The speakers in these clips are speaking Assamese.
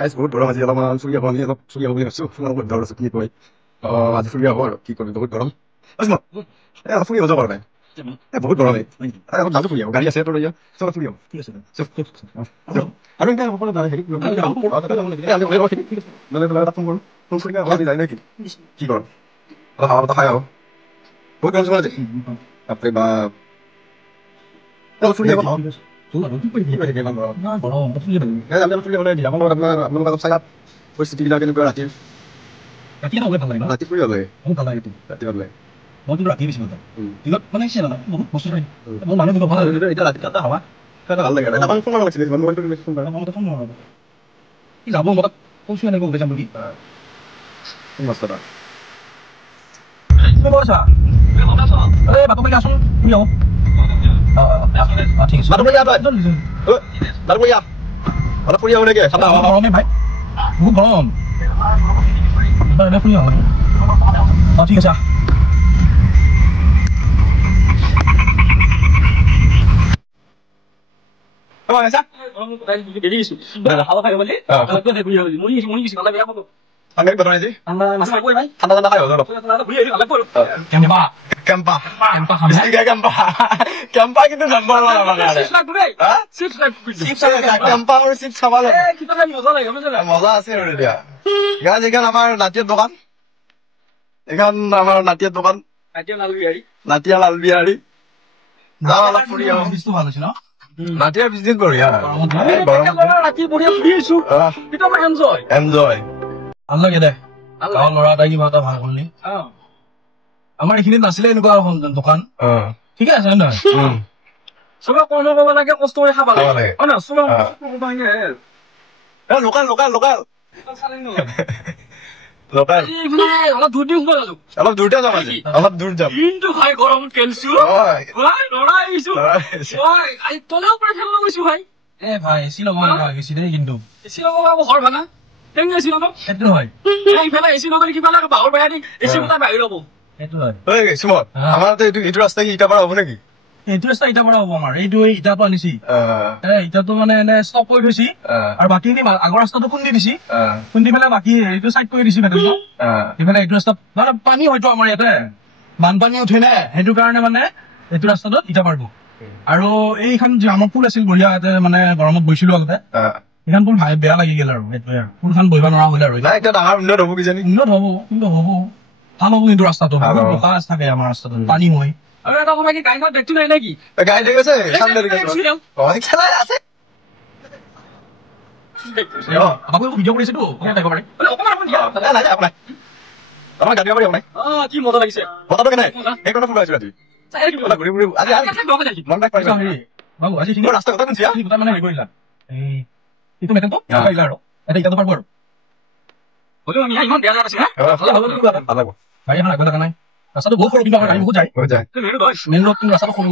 গাইজ বহুত গৰম আজি অলপমান ফুৰি আহোঁ আমি অলপ ফুৰি আহোঁ বুলি ভাবিছোঁ বহুত ধৰ আছোঁ কি কয় আজি ফুৰি আহোঁ আৰু কি কৰিম বহুত গৰম অলপ ফুৰি আহোঁ যোৱা নাই বহুত গৰম অলপ যাওঁতো ফুৰি আহোঁ গাড়ী আছে তোৰ চব ফুৰি আহোঁ ঠিক আছে আৰু এতিয়া সকলো হেৰি তাত ফোন কৰোঁ ফোন কৰি অলপ যায় নেকি কি কৰোঁ অলপ হাৱা বতাহ খাই আহোঁ বহুত গৰম আজি বাপৰে বাপ অলপ ফুৰি আহোঁ পৰিস্থিতিবিলাক কেনেকুৱা ৰাতি ফুৰি ভাল লাগে ৰাতি ভাল লাগে মই কিন্তু ৰাতি বেছি ভাল পাওঁ দিনত মানে বহুত বস্তু মোৰ মানুহ ভাল এতিয়া ৰাতি তাতে হাৱা ভাল লাগে ফোন মাৰিব লাগিছিলে কি যাব মই তাক কৈছোঁ এনেকৈ ওলাই যাম বুলি মাষ্টাৰ আছোন তুমি আহোঁ ঠিক আছে অলপ ফুৰি আহোঁ নেকি গৰমে ভাই বহুত গৰম ফুৰি আহোঁ ঠিক আছে মজা আছে আমাৰ নাটিয়াৰ দোকান এইখন আমাৰ নাটিয়াৰ দোকান নাটিয়া লাল বিহাৰী অলপ ফুৰি আহোঁ ভাল হৈছে ন নাটিয়াৰ বিজনেছ বঢ়িয়া এনজয় ভাল লাগে দে গাঁৱৰ ল'ৰা এটাই কিবা এটা ভাল কৰিলি আমাৰ এইখিনিত নাছিলে এনেকুৱা দোকান ঠিকে আছে নহয় চবে কৰ্ম কৰিব লাগে কষ্ট কৰি খাব লাগে লোকেল লোকেল লোকেল অলপ দূৰতে যাম আজি অলপ দূৰ যাম গৰমত কেলছো ভাই এচি লগাব লগা গৈছে দেই কিন্তু এচি লগাব ঘৰ ভাঙা এচি লগাব সেইটো হয় এচি লগালে কিবা লাগে বাহৰ বেয়া দি এচি বতাহ বাহিৰ হ'ব সেইটো হয় আমাৰ এইটো ৰাস্তা কি ইটাৰ পৰা হ'ব নেকি এইটো ৰাস্তা ইটাৰ পৰা হ'ব আমাৰ এইটো ইটাৰ পৰা আনিছি ইটাটো মানে এনে ষ্টপ কৰি থৈছি আৰু বাকী আগৰ ৰাস্তাটো খুন্দি দিছি খুন্দি পেলাই বাকী এইটো চাইড কৰি দিছি ইফালে এইটো ৰাস্তাত মানে পানী হয়তো আমাৰ ইয়াতে বানপানী উঠে নে সেইটো কাৰণে মানে এইটো ৰাস্তাটোত ইটা পাৰব আৰু এইখন যে আমাৰ পুল আছিল বঢ়িয়া ইয়াতে মানে গৰমত বহিছিলো আগতে এইখন পুল বেয়া লাগি গেল আৰু সেইটোৱে পুলখন বহিব নোৱাৰা হ'ল আৰু এতিয়া ডাঙৰ উন্নত হ'ব কিজানি উন্নত হ'ব কিন্তু হ'ব ভাল হ'ব কিন্তু ৰাস্তাটো বোকা থাকে আমাৰ ৰাস্তাটো পানী হয় আৰু এটা কথা কি গাড়ীখন দেখি নাই নেকি গাড়ী দেখিছে ভিডিঅ' কৰিছেতো আমাৰ গাড়ী পাৰি নাই কি মজা লাগিছে বতাহটো কেনে সেইকাৰণে ফুল আহিছো ৰাতি ঘূৰি ঘূৰি ৰাস্তা কথা শুনিছা মানে হেৰি কৰিলা এইটো মেটেলটো পাৰিলা আৰু এটা ইটাটো পাৰব আৰু গাড়ী এখন আগত লগা নাই ৰাস্তাটো বহুত সৰু কিন্তু আমাৰ গাড়ী বহুত যায় মেইন ৰোড কিন্তু ৰাস্তাটো সৰু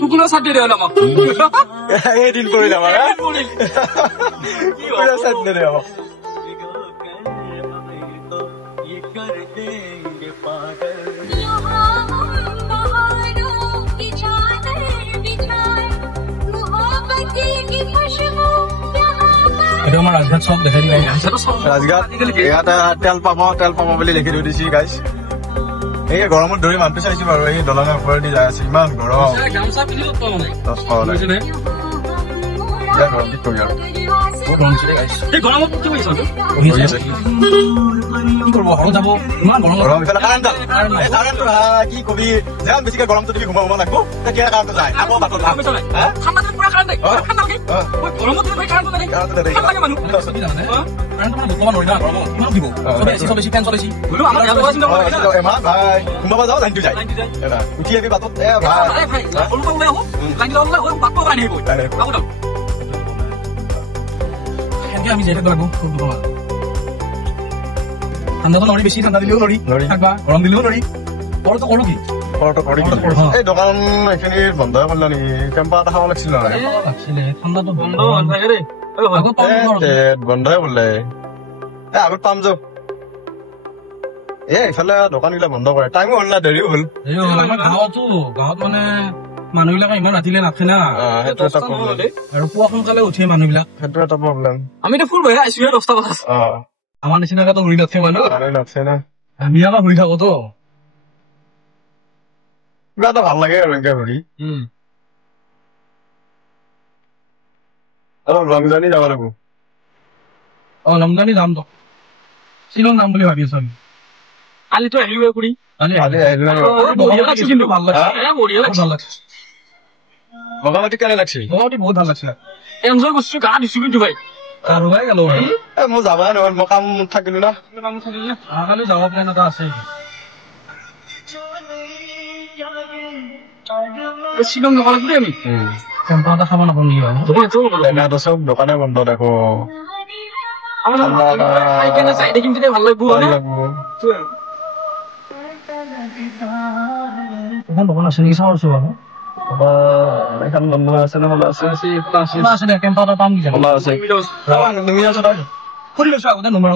কুকুৰৰ চাট দিয়ে আমাক এদিন কৰিলে আমাৰ চাট দিয়ে আমাক আমাৰ ৰাজঘাট চব দেখাই দিব ৰাজঘাট ইয়াতে তেল পাম বুলি লিখি থৈ দিছে গাইজ এই গৰমত ধৰি মানুহ চাইছো বাৰু এই দলঙৰ ওপৰেদি যাই আছে ইমান গৰম কি কবি যেন বেছিকে গৰমটো তুমি ঘুমাব লাগব তেতিয়া কাৰণটো যায় আকৌ বাটত ঘুমাব যাওঁ লাইনটো যায় উঠি আহি বাটত আমি যাই থাকব ঠাণ্ডাটো নৰি বেছি ঠাণ্ডা দিলেও নৰি থাকবা গৰম দিলেও নৰি পৰটো কৰো কি এই দোকান এইখিনি বন্ধ কৰিলা নেকি কেম্পা এটা খাব লাগিছিল ঠাণ্ডাটো বন্ধই কৰিলে আগত পাম যাও এইফালে দোকান গিলা বন্ধ কৰে টাইমো হ'ল না দেৰিও হ'ল গাঁৱত মানে মানুহবিলাকে ইমান ৰাতিলে নাথে না সেইটো এটা প্ৰব্লেম আৰু পুৱা সোনকালে উঠে মানুহবিলাক সেইটো এটা প্ৰব্লেম আমিতো ফুল বহি আছো 10টা বজাত আমাৰ নিচিনাকে ঘূৰি নাথে মানুহ নাথে না আমি আমাৰ ঘূৰি থাকোতো কিবা এটা ভাল লাগে আৰু এনেকে ঘূৰি আৰু ৰমজানি যাব লাগিব ৰমজানি যাম তো শ্বিলং যাম বুলি ভাবি আছো আমি কালিতো আহিলোৱে কৰি বগামাটি কেনে লাগছে বগামাটি বহুত ভাল লাগছে এনজয় কৰিছো গা দিছো কিন্তু ভাই আৰু ভাই গেলো মই যাবা নহয় মই কাম থাকিলো না কালি যাব প্লেন এটা আছে শ্বিলং যাব লাগিব আমি কেম্পা এটা খাব নাপাম নেকি চব দোকানে বন্ধ দেখো ভাল লাগিব এখন দোকান আছে নেকি চাওঁ চোৱা এখন বন্ধ আছে না খোলা আছে আছে দে কেম্পা এটা পাম খোলা আছে তুমি আছো তই সুধি লৈছো আগতে নম্বৰ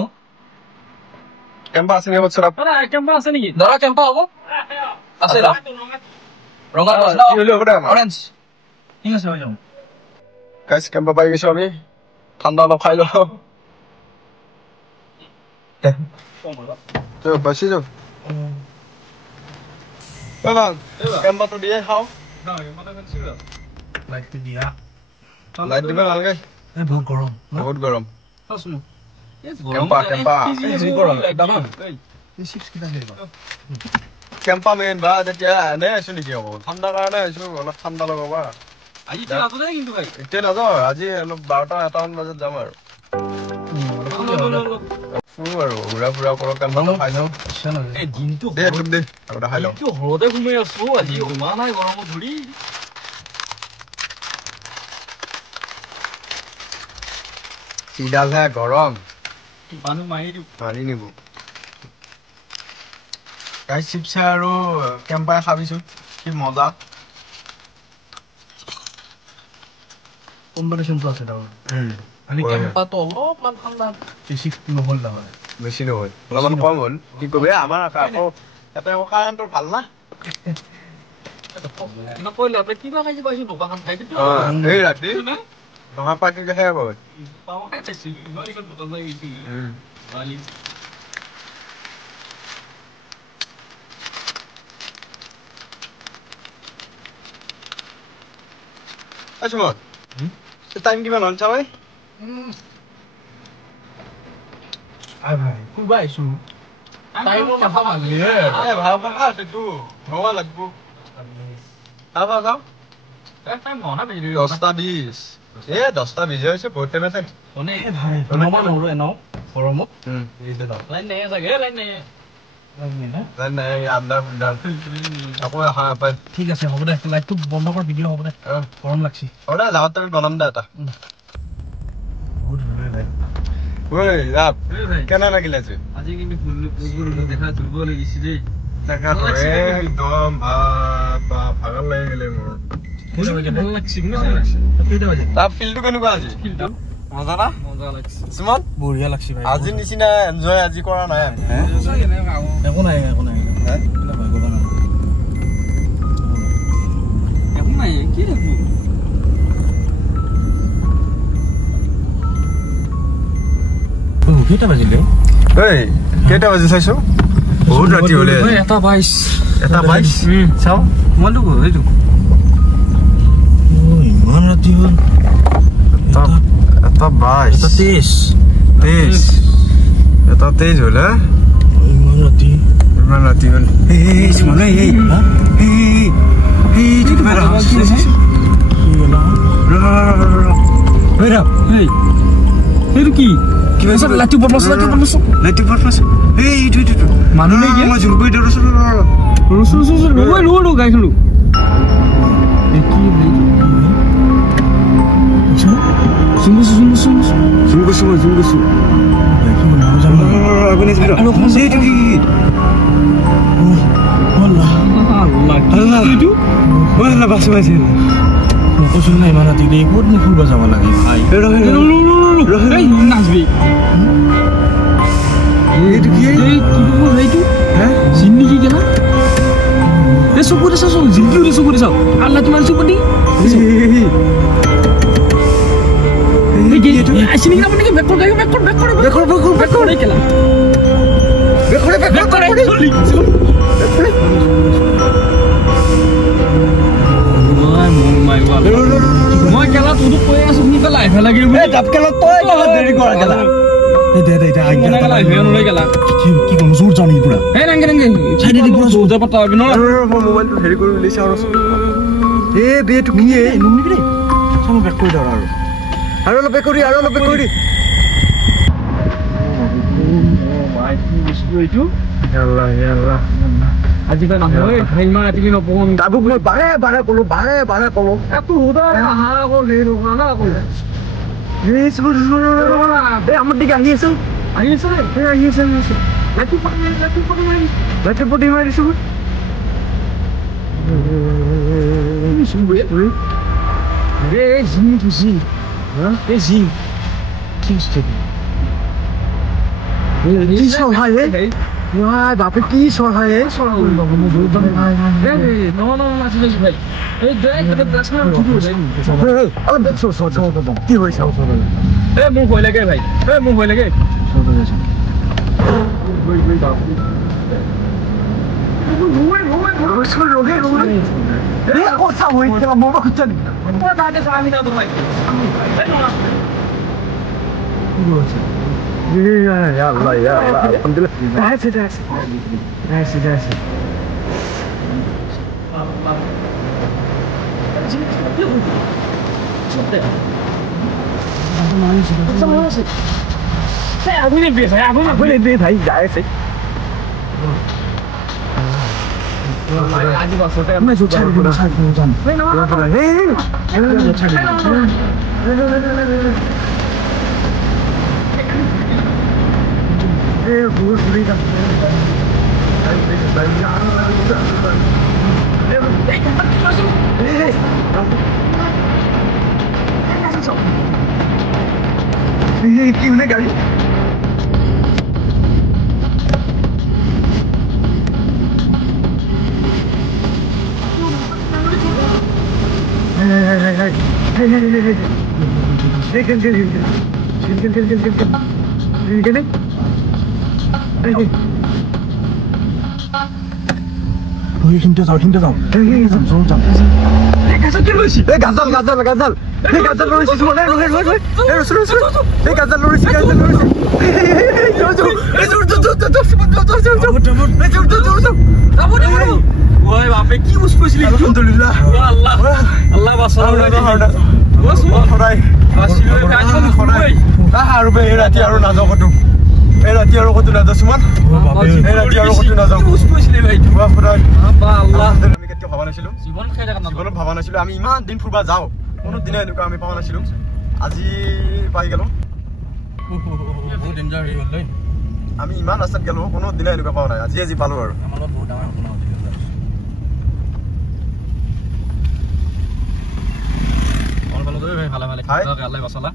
কেম্পা আছে নেকি কেম্পা আছে নেকি ধৰা কেম্পা হ'ব আছে ৰঙা অৰেঞ্জ ঠিক আছে হৈ যাম গাইছ কেম্পা পাই গৈছো আমি ঠাণ্ডা অলপ খাই লওঁ বাচি যাও কেম্পাটো দিয়ে খাওঁ লাইট দিব নালাগে বহুত গৰম কেম্পা মেইন বা তেতিয়া এনে আছো নেকি হ'ব ঠাণ্ডাৰ কাৰণে আহিছো অলপ ঠাণ্ডা লগাবা এতিয়া নাযাওঁ আজি অলপ 12টা-1টামান বজাত যাম আৰু আৰু ঘূৰা ফুৰা কৰক খাই যাওঁ দে খাই লওঁ ঘৰতে ঘুমাই আছো আজি ঘুমা নাই গৰমত ধৰি চিডালহে গৰম মানুহ মাৰি নিব গাই চিপছা আৰু কেম্পাই খাবিছো কি মজা কম্বিনেশ্যনটো আছে তাৰ কেম্পাটো অলপমান ঠাণ্ডা বেছি নহ'ল নহয় বেছি নহয় অলপমান কম হ'ল কি কবি আমাৰ আকৌ ইয়াতে আকৌ কাৰেণ্টৰ ভাল না নকৰিলে আপুনি কিবা খাইছে পাইছো দোকান খাই এই ৰাতি নহা পাতিলেহে হ'ব সুমন টাইম কিমান হ'ল চাবাই ফুৰিবা আহিছো ঠিক আছে হ'ব দে লাইটটো বন্ধ কৰ ভিডিঅ' হ'ব দে গৰম লাগছি যাওঁতে বনাম দে এটা কেনে লাগিলে আজি কিন্তু দেখা ধুব লাগিছে দেই একদম ভাগৰ লাগি গেলে মোৰ তাৰ ফিল্ডটো কেনেকুৱা আজি মজা না মজা লাগছে সুমন বঢ়িয়া লাগছে ভাই আজি নিচিনা এনজয় আজি কৰা নাই একো নাই কি কেইটা বাজিলে কেইটা বাজি চাইছো বহুত ৰাতি হলে 1:22 চাও মইতো এইটো ইমান ৰাতি হ'ল 1:22 1:23 হ'ল ইমান ৰাতি হ'ল এইটো কি লাইটটো বদলাইছো মানুহ নাই মই জুম কৰি ৰচো গাই খেলো কৈছিল না ইমান ৰাতি ক'ত নো ফুৰিব যাব লাগে নাচবি এইটো কি চিনি কি কেনা এ চকুৰে চাচোন জিলকি উঠে চকুৰে চাও আল্লাহ তোমাৰ চকুটি আসিনি না মানে ব্যাক করে কেলা ব্যাক করে চলি মই কেলা তুদু কই আছো নি কেলা আইফা লাগে এ ডাব কেলা তই কেলা দেৰি কৰা কেলা দে আইগা কেলা হেন লৈ কেলা কি কোন জোৰ জানি পুৰা এ ৰংগে ছাইডে দি পুৰা জোৰ পতা হবে না মোবাইলটো হেৰি কৰি লৈছে এ বে তু কি এ নুনি ৰে সম ব্যাক কৰি দাও আৰু অলপ কৰি এইটো ইয়াল্লা আজি কা নহয় ভাইমা আজি নপন দাবুক মই বাৰে কলো এত হুদা আহা কো লে রোনা কো এ সুর এ আমার দিকে আহিছে লাঠি পড়ি মারিছো রে জি হ্যাঁ এ জি কিস্তে কি সহায় ওয়াই বাপে কি সহায় সহায় বাবু দুজন ভাই রে নো আছে ভাই এই দেখ এটা প্রশ্ন শুরু হয়ে যায় আরে দেখ সো কি হইছে এ মুখ হই লাগে ভাই ওই বাপ রোজ রোগে এ কথা হইছে বাবা কুচন তো দাদা সামি না তো ভাই এই না কি হইছে Ya Allah, alhamdulillah. Nice. Aku ni biasa, aku ni dia thai jaya sih. Aji bos, saya mai sudah pura. Bus berita. Gimana kali? Hey. ওই হিন্টে যাও এই যাও এই গাজাল কি লইছি এই গাজাল এই গাজাল লইছি শুনে রোহে এই রসুন এই গাজাল লইছি ওই বাপে কি উস কইছিলি আলহামদুলিল্লাহ আল্লাহ বাঁচাও বস হরাই আসিলে কাজ হরাই আর বে রাতি আর না যাও কত এই রাতি আর কত না দসমান এই রাতি আর কত না যাও উস কইছিলি ভাই বাপ হরাই বাবা আল্লাহ আমি কেতে ভাবা নাছিলো জীবন খাই দেখা না জীবন ভাবা নাছিলো আমি ইমান দিন ফুরবা যাও কোনো দিনে এনেকা আমি পাওয়া নাছিলো আজি পাই গেল বহুত ডেঞ্জার হই গল আমি ইমান আসাত গেল কোনো দিনে এনেকা পাওয়া নাই আজি পালো আর আমার বহুত ডাঙৰ কোনো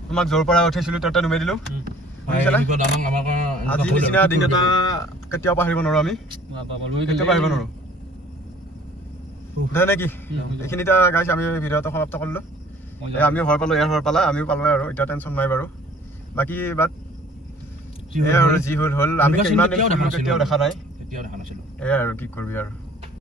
তোমাক জোৰ পৰা উঠিছিলো তটা নুমে দিলো আজি নিচিনা দিন এটা কেতিয়াও পাহৰিব নোৱাৰো আমি কেতিয়াও পাহৰিব নোৱাৰো দে নেকি এইখিনিটা গাইছ আমি ভিডিঅ'টো সমাপ্ত কৰিলো আমি ঘৰ পালো ইয়াৰ ঘৰ পালা আমিও পালো আৰু এটা টেনচন নাই বাৰু বাকি বাট যি হল আমি কিমান কেতিয়াও দেখা নাই এয়া আৰু কি কৰিবি আৰু